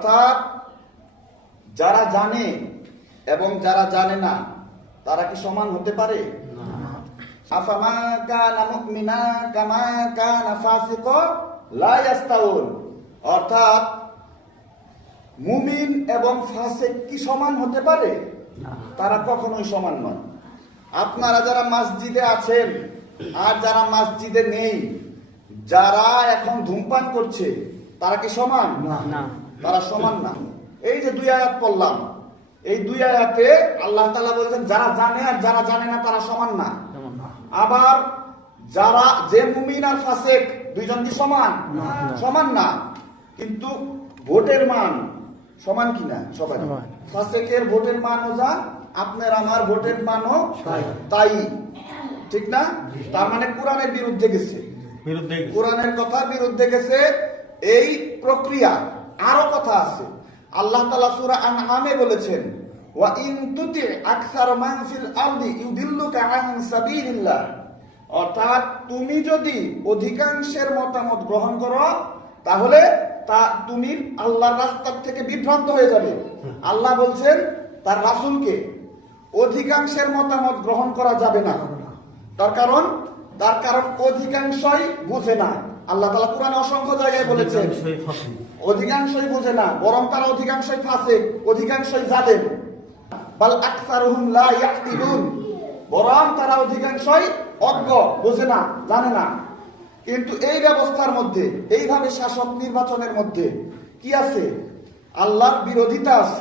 অর্থাৎ যারা জানে এবং যারা জানে না তারা কি সমান হতে পারে? আফামা কানা মুমিনা কামা কানা ফাসিকা লা ইয়াস্তাউন। অর্থাৎ মুমিন এবং ফাসিক কি সমান হতে পারে? তারা কখনোই সমান নয়। আপনারা যারা মসজিদে আছেন আর যারা মসজিদে নেই, যারা এখন ধূমপান করছে তারা কি সমান? না, তারা সমান না। এই যে 2 আয়াত পড়লাম, এই 2 আয়াতে আল্লাহ তাআলা বলছেন যারা জানে আর যারা জানে না তারা সমান না। আবার যারা যে মুমিন আর ফাসিক দুইজন কি সমান? সমান না। কিন্তু ভোটের মান সমান কিনা? সবাই। ফাসিকের ভোটের মানও যা, আপনার আমার ভোটের মানও তাই, ঠিক না? তার মানে কোরআনের বিরুদ্ধে গেছে, কোরআনের কথার বিরুদ্ধে গেছে। এই প্রক্রিয়া আরো কথা আছে। আল্লাহ তাআলা সূরা আনআমে বলেছেন, ওয়া ইন তুতি আকসার মান ফিল আরদি ইউদিল্লুকা আন সাবিলিল্লাহ। অর্থাৎ তুমি যদি অধিকাংশের মতামত গ্রহণ করো তাহলে তুমি আল্লাহর রাস্তা থেকে বিভ্রান্ত হয়ে যাবে। আল্লাহ বলছেন তার রাসূলকে অধিকাংশের মতামত গ্রহণ করা যাবে না। তার কারণ অধিকাংশই বুঝে না। আল্লাহ তাআলা কোরআনে অসংখ্য জায়গায় বলেছেন অধিকাংশই বুঝে না, বরং তারা অধিকাংশই ফাসিক, অধিকাংশই জালেম। বাল আকসারুহুম লা ইয়াকিলুন, বরং তারা অধিকাংশই অজ্ঞ, বুঝে না, জানে না। কিন্তু এই ব্যবস্থার মধ্যে, এইভাবে শাসক নির্বাচনের মধ্যে কি আছে? আল্লাহর বিরোধিতা আছে।